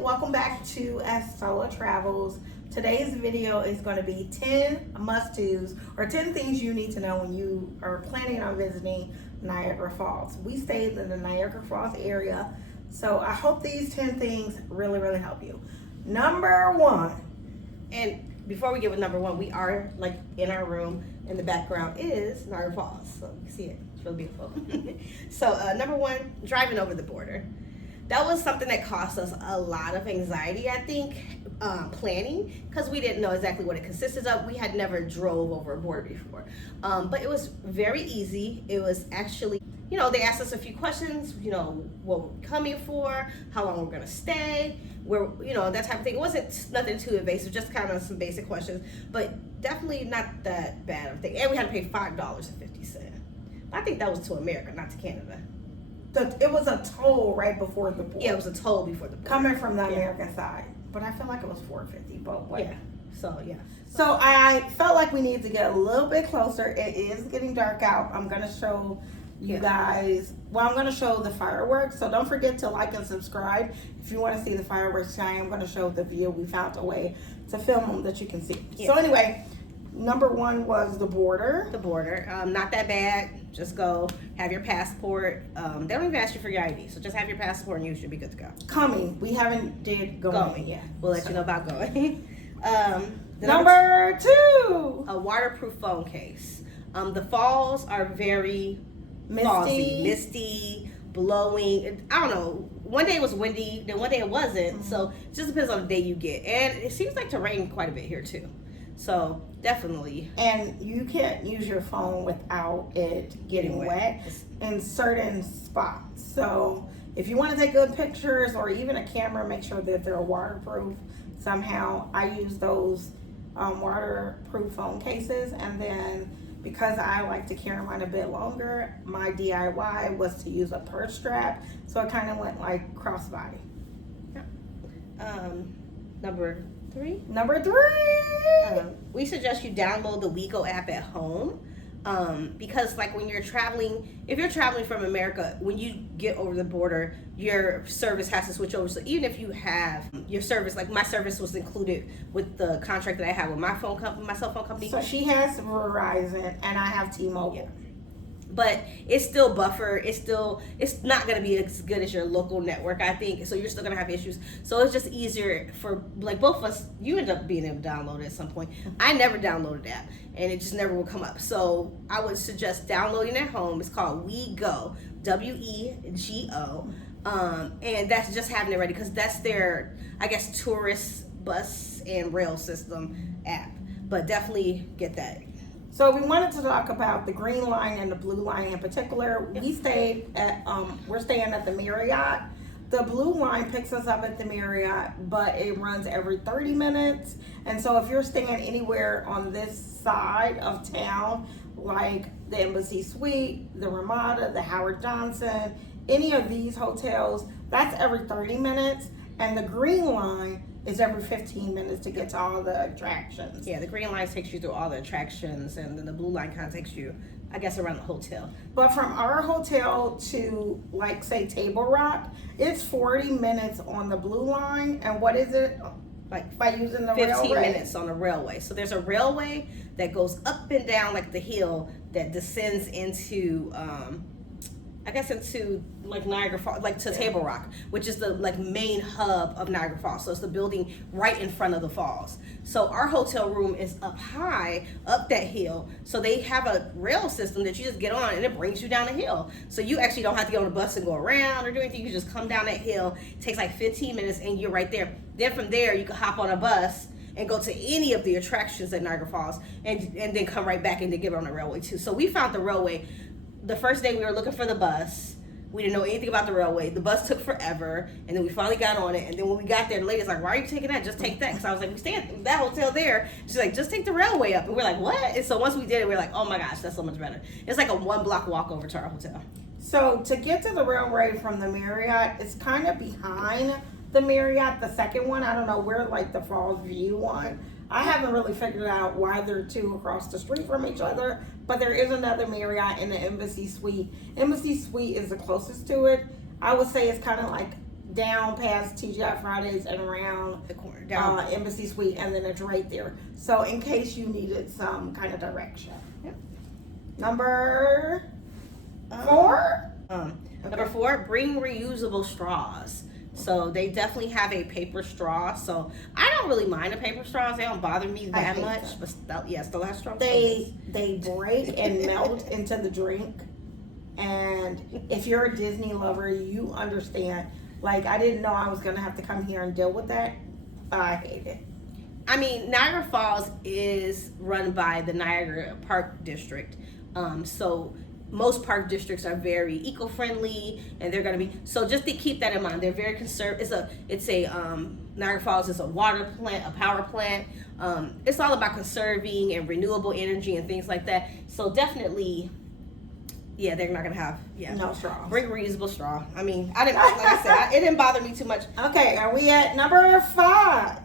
welcome back to Estella Travels. Today's video is going to be 10 must-dos or 10 things you need to know when you are planning on visiting Niagara Falls. We stayed in the Niagara Falls area, so I hope these 10 things really help you. Number one, and before we get with number one, we are like in our room. In the background is Niagara Falls, so you can see it. It's really beautiful. So number one, driving over the border. That was something that cost us a lot of anxiety, I think, planning, because we didn't know exactly what it consisted of. We had never drove over a border before, but it was very easy. It was actually, they asked us a few questions, what we're coming for, how long we're gonna stay, where, that type of thing. It wasn't nothing too invasive, just kind of some basic questions, but definitely not that bad of a thing. And we had to pay $5.50. I think that was to America, not to Canada. It was a toll right before the border. Yeah, it was a toll before the border. Coming from the American side. But I feel like it was $4.50, but whatever. Yeah. So I felt like we need to get a little bit closer. It is getting dark out. I'm going to show you guys, I'm going to show the fireworks. So don't forget to like and subscribe if you want to see the fireworks. I am going to show the view. We found a way to film them that you can see. Yeah. So anyway, number one was the border. The border, not that bad. Just go, have your passport. They don't even ask you for your ID, so just have your passport and you should be good to go. Coming, we haven't did going yet. We'll let you know about going. Number two, a waterproof phone case. The falls are very misty, blowing. I don't know. One day it was windy, then one day it wasn't. So it just depends on the day you get. And it seems like to rain quite a bit here too. So definitely. And you can't use your phone without it getting wet in certain spots. So if you want to take good pictures or even a camera, make sure that they're waterproof somehow. I use those waterproof phone cases, and then because I like to carry mine a bit longer, my DIY was to use a purse strap, so it kind of went like crossbody. Number three. We suggest you download the WeGo app at home, because like when you're traveling, if you're traveling from America, when you get over the border, your service has to switch over. So even if you have your service, like my service was included with the contract that I have with my cell phone company. So she has Verizon and I have T-Mobile. Yeah. But it's still buffered. It's not going to be as good as your local network, I think. So you're still going to have issues. So it's just easier for like both of us. You end up being able to download it at some point. I never downloaded that, and it just never will come up. So I would suggest downloading at home. It's called WeGo, WeGo, and that's just having it ready because that's their, I guess, tourist bus and rail system app. But definitely get that. So we wanted to talk about the green line and the blue line in particular. We stayed at, we're staying at the Marriott. The blue line picks us up at the Marriott, but it runs every 30 minutes. And so if you're staying anywhere on this side of town, like the Embassy Suite, the Ramada, the Howard Johnson, any of these hotels, that's every 30 minutes. And the green line is every 15 minutes to get to all the attractions. Yeah, the green line takes you through all the attractions, and then the blue line kind of takes you, I guess, around the hotel. But from our hotel to, like, say, Table Rock, it's 40 minutes on the blue line. And what is it? Like, by using the 15 minutes on the railway. So there's a railway that goes up and down, like, the hill that descends into, I guess into like Niagara Falls, like to Table Rock, which is the like main hub of Niagara Falls. So it's the building right in front of the falls. So our hotel room is up high, up that hill. So they have a rail system that you just get on and it brings you down the hill. So you actually don't have to get on a bus and go around or do anything. You can just come down that hill. It takes like 15 minutes and you're right there. Then from there, you can hop on a bus and go to any of the attractions at Niagara Falls and then come right back and then get on the railway too. So we found the railway. The first day we were looking for the bus, we didn't know anything about the railway. The bus took forever, and then we finally got on it. And then when we got there, the lady's like, "Why are you taking that? Just take that." Because I was like, "We stay at that hotel there." She's like, "Just take the railway up." And we're like, "What?" And so once we did it, we were like, "Oh my gosh, that's so much better." It's like a 1 block walk over to our hotel. So to get to the railway from the Marriott, it's kind of behind the Marriott, the second one. I don't know where like the Falls View one. I haven't really figured out why they're two across the street from each other, but there is another Marriott in the Embassy Suite. Embassy Suite is the closest to it. I would say it's kind of like down past TGI Fridays and around The corner down. Embassy Suite, and then it's right there. So in case you needed some kind of direction. Yep. Number 4. Number 4, bring reusable straws. So they definitely have a paper straw. So I don't really mind the paper straws. They don't bother me that much. Them. But still have straws. They break and melt into the drink. And if you're a Disney lover, you understand. Like, I didn't know I was going to have to come here and deal with that. I hate it. I mean, Niagara Falls is run by the Niagara Park District. So most park districts are very eco-friendly, and they're going to be, so just to keep that in mind, they're very conservative. Niagara Falls is a water plant, a power plant. It's all about conserving and renewable energy and things like that. So definitely, yeah, they're not going to have, no straws. Bring reusable straw. I mean, like I said, it didn't bother me too much. Okay, are we at number 5?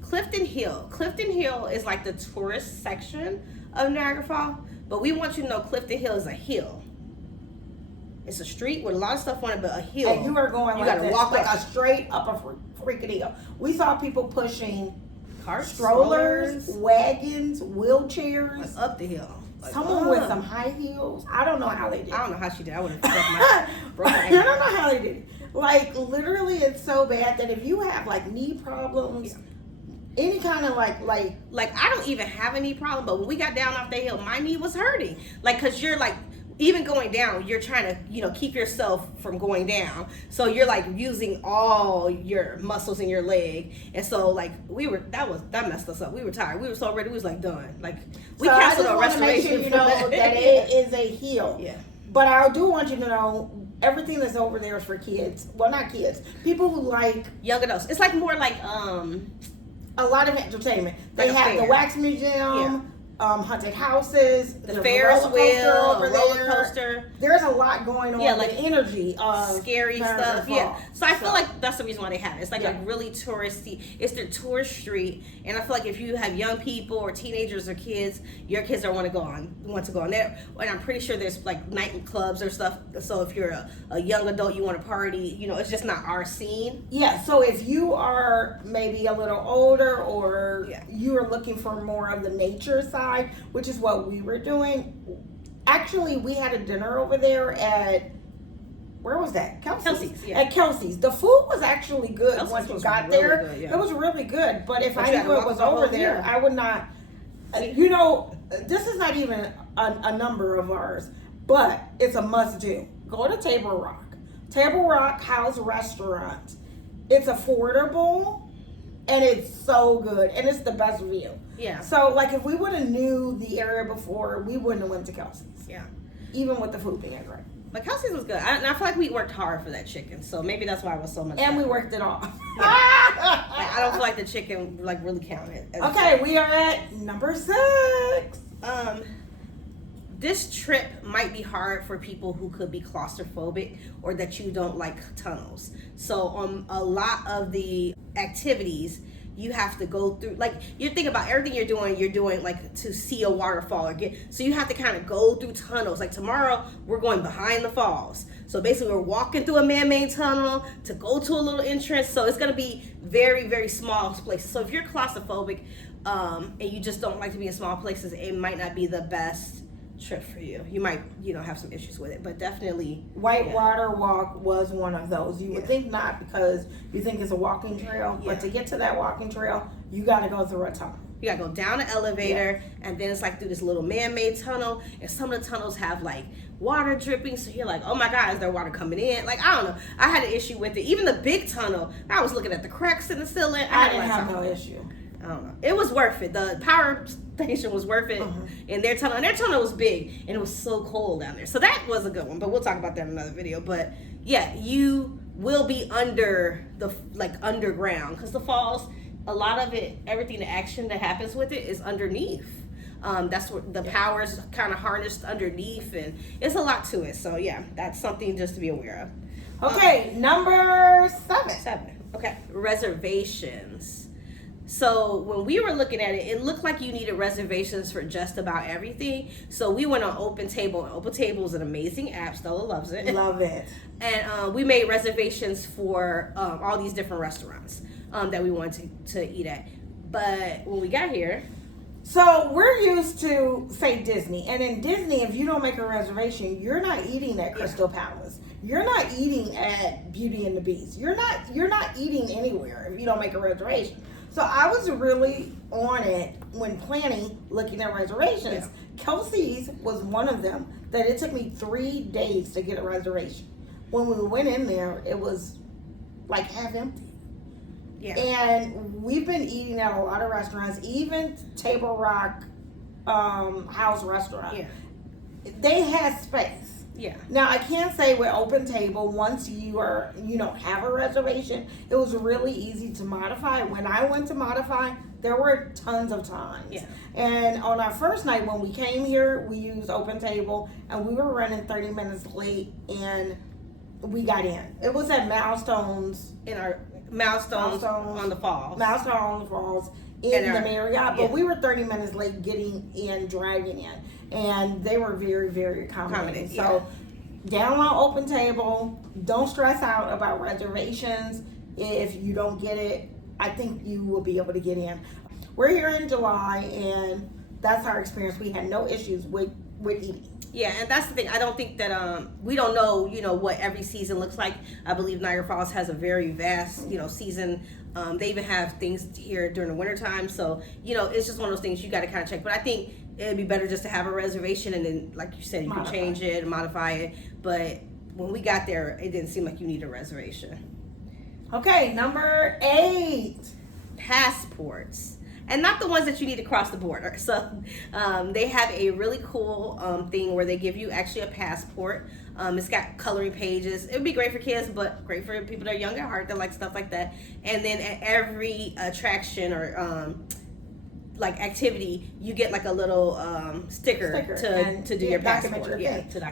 Clifton Hill. Clifton Hill is like the tourist section of Niagara Falls. But we want you to know Clifton Hill is a hill. It's a street with a lot of stuff on it, but a hill. And you are going like this, walk like a straight up a freaking hill. We saw people pushing carts, strollers, wagons, wheelchairs. Like up the hill. Like, someone with some high heels. I don't know how they did it. I don't know how she did it. I would have broken my I don't know how they did it. Like, literally, it's so bad that if you have like knee problems, any kind of like I don't even have a knee problem, but when we got down off the hill, my knee was hurting. Like, cause you're like, even going down, you're trying to, keep yourself from going down. So you're like using all your muscles in your leg. And so like that messed us up. We were tired. We were so ready. We was like done. Like we canceled our restoration. Make sure you know that it is a hill. Yeah. But I do want you to know everything that's over there is for kids. Well, not kids. People who like young adults. It's like more like a lot of entertainment. They like have the wax museum, haunted houses, the Ferris wheel, over roller coaster. There's a lot going on. Yeah, like the energy of scary stuff. Yeah. So I feel like that's the reason why they have it. It's like a really touristy. It's their tourist street, and I feel like if you have young people or teenagers or kids, your kids are want to go on there. And I'm pretty sure there's like nightclubs or stuff. So if you're a young adult, you want to party. It's just not our scene. Yeah. So if you are maybe a little older or you are looking for more of the nature side, which is what we were doing. Actually, we had a dinner over there at, where was that? Kelsey's. At Kelsey's. The food was actually good once you got there. Good, It was really good. But if I knew it was over there, I would not. This is not even a number of ours, but it's a must do. Go to Table Rock. Table Rock House Restaurant. It's affordable. And it's so good. And it's the best view. Yeah. So, like, if we would have knew the area before, we wouldn't have went to Kelsey's. Yeah. Even with the food being great. But Kelsey's was good. And I feel like we worked hard for that chicken. So maybe that's why it was so much And we worked it off. Yeah. I don't feel like the chicken, really counted. Okay, we are at number 6. This trip might be hard for people who could be claustrophobic or that you don't like tunnels. So a lot of the activities you have to go through, like you're thinking about everything you're doing like to see a waterfall so you have to kind of go through tunnels. Like tomorrow we're going behind the falls, so basically we're walking through a man-made tunnel to go to a little entrance. So it's going to be very, very small places. So if you're claustrophobic and you just don't like to be in small places, it might not be the best trip for you. You might have some issues with it, but definitely Whitewater Walk was one of those. You would think not, because you think it's a walking trail, but to get to that walking trail, you got to go through a tunnel. You gotta go down an elevator, and then it's like through this little man-made tunnel, and some of the tunnels have like water dripping, so you're like, oh my god, is there water coming in? Like, I don't know, I had an issue with it. Even the big tunnel, I was looking at the cracks in the ceiling. I didn't have no issue. I don't know. It was worth it. The power station was worth it. And their tunnel was big, and it was so cold down there. So that was a good one, but we'll talk about that in another video. But yeah, you will be under the underground, because the falls, a lot of it, everything, the action that happens with it is underneath. That's where the power is kind of harnessed underneath, and it's a lot to it. So yeah, that's something just to be aware of. Okay, number 7. Okay, reservations. So when we were looking at it, it looked like you needed reservations for just about everything. So we went on Open Table. Open Table is an amazing app. Stella loves it. Love it. And we made reservations for all these different restaurants that we wanted to eat at. But when we got here, so we're used to, say, Disney. And in Disney, if you don't make a reservation, you're not eating at Crystal Palace. You're not eating at Beauty and the Beast. You're not eating anywhere if you don't make a reservation. So I was really on it when planning, looking at reservations. Yeah. Kelsey's was one of them that it took me 3 days to get a reservation. When we went in there, it was like half empty. yeah, And we've been eating at a lot of restaurants, even Table Rock House Restaurant. yeah, They had space. yeah. Now I can't say with Open Table, once you have a reservation, it was really easy to modify. When I went to modify, there were tons of times. Yeah. And on our first night when we came here, we used Open Table and we were running 30 minutes late and we got in. It was at Milestones. In our Milestones on the Falls. Milestone on the Falls in the Marriott, but yeah. we were 30 minutes late getting in, driving in, and they were very, very accommodating. So download Open Table. Don't stress out about reservations. If you don't get it, I think you will be able to get in. We're here in July, and that's our experience. We had no issues with eating. Yeah, and that's the thing. I don't think that we don't know, what every season looks like. I believe Niagara Falls has a very vast, season. They even have things here during the wintertime. So, it's just one of those things you got to kind of check. But I think it'd be better just to have a reservation and then, like you said, you can change it and modify it. But when we got there, it didn't seem like you need a reservation. Okay, number 8. Passports. And not the ones that you need to cross the border. So they have a really cool thing where they give you actually a passport. It's got coloring pages. It would be great for kids, but great for people that are young at heart that like stuff like that. And then at every attraction or activity, you get like a little sticker to do your passport.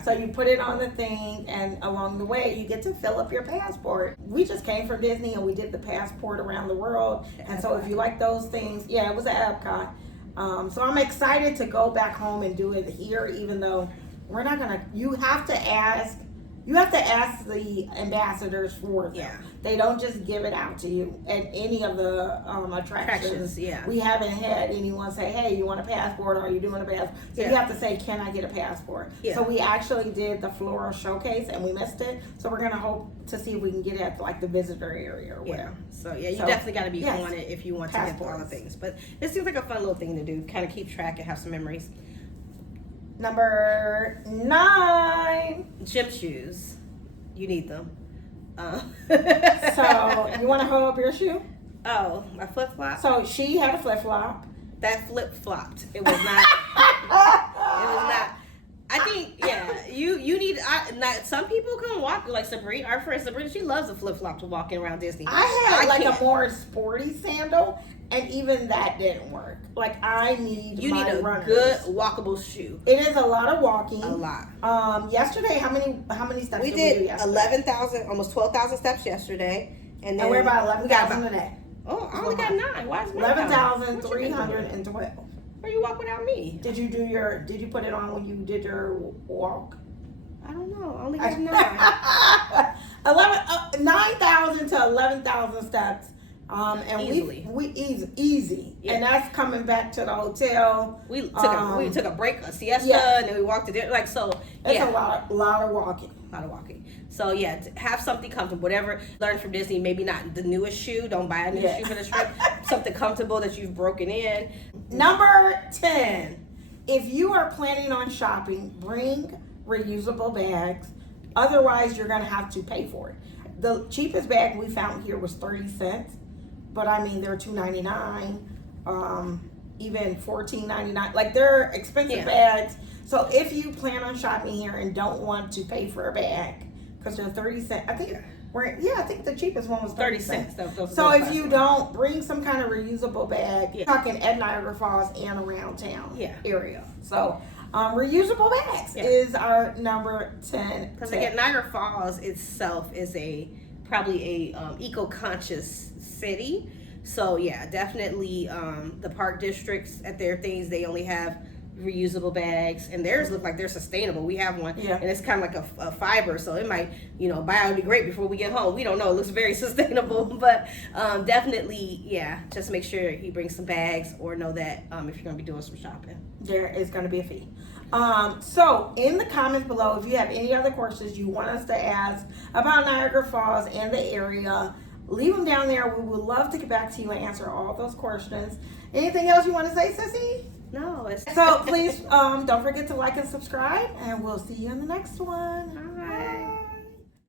So you put it on the thing, and along the way, you get to fill up your passport. We just came from Disney, and we did the passport around the world. And so if you like those things, it was at Epcot. So I'm excited to go back home and do it here, even though we're not gonna. You have to ask the ambassadors for them. Yeah. They don't just give it out to you at any of the attractions. Yeah. We haven't had anyone say, hey, you want a passport? Or are you doing a passport? So you have to say, can I get a passport? Yeah. So we actually did the floral showcase and we missed it. So we're going to hope to see if we can get at like the visitor area or whatever. So you definitely got to be on it if you want to get all the things. But it seems like a fun little thing to do. Kind of keep track and have some memories. Number 9. Gym shoes. You need them. So you want to hold up your shoe? Oh, my flip flop. So she had a flip flop. That flip flopped. It was not. It was not. I think you need. Some people can walk like Sabrina. Our friend Sabrina, she loves a flip flop to walking around Disney. I had a more sporty sandal, and even that didn't work. Like I need you need a runners. Good walkable shoe. It is a lot of walking. A lot. Yesterday, how many steps we did we did? do yesterday? 11,000, almost 12,000 steps yesterday, and then we're about 11,000 today. Oh, I only got 9. Why is mine 11,312. Where you walk without me? Did you put it on when you did your walk? I don't know. I only got 9. 9,000 to 11,000 steps. And easily. we easy. Yeah. And that's coming back to the hotel. We took a break, a siesta, and then we walked to dinner. Like so, it's a lot of walking. A lot of walking. So have something comfortable. Whatever learn from Disney. Maybe not the newest shoe. Don't buy a new shoe for the trip. Something comfortable that you've broken in. Number 10. If you are planning on shopping, bring reusable bags. Otherwise, you're gonna have to pay for it. The cheapest bag we found here was 30 cents. But I mean, they're $2.99, even $14.99. Like they're expensive bags. So if you plan on shopping here and don't want to pay for a bag, because they're 30 cents, I think I think the cheapest one was 30 cents. So if you don't, bring some kind of reusable bag. Talking at Niagara Falls and around town area. So reusable bags is our number 10. Because again, Niagara Falls itself is probably a eco-conscious city. So yeah, definitely the park districts at their things, they only have reusable bags, and theirs look like they're sustainable. We have one, Yeah. and it's kind of like a fiber, so it might, biodegrade before we get home. We don't know. It looks very sustainable, but definitely, yeah, just make sure you bring some bags, or know that if you're going to be doing some shopping, there is going to be a fee. So in the comments below, if you have any other questions you want us to ask about Niagara Falls and the area, leave them down there. We would love to get back to you and answer all those questions. Anything else you want to say, Sissy? no, it's So please don't forget to like and subscribe, and we'll see you in the next one.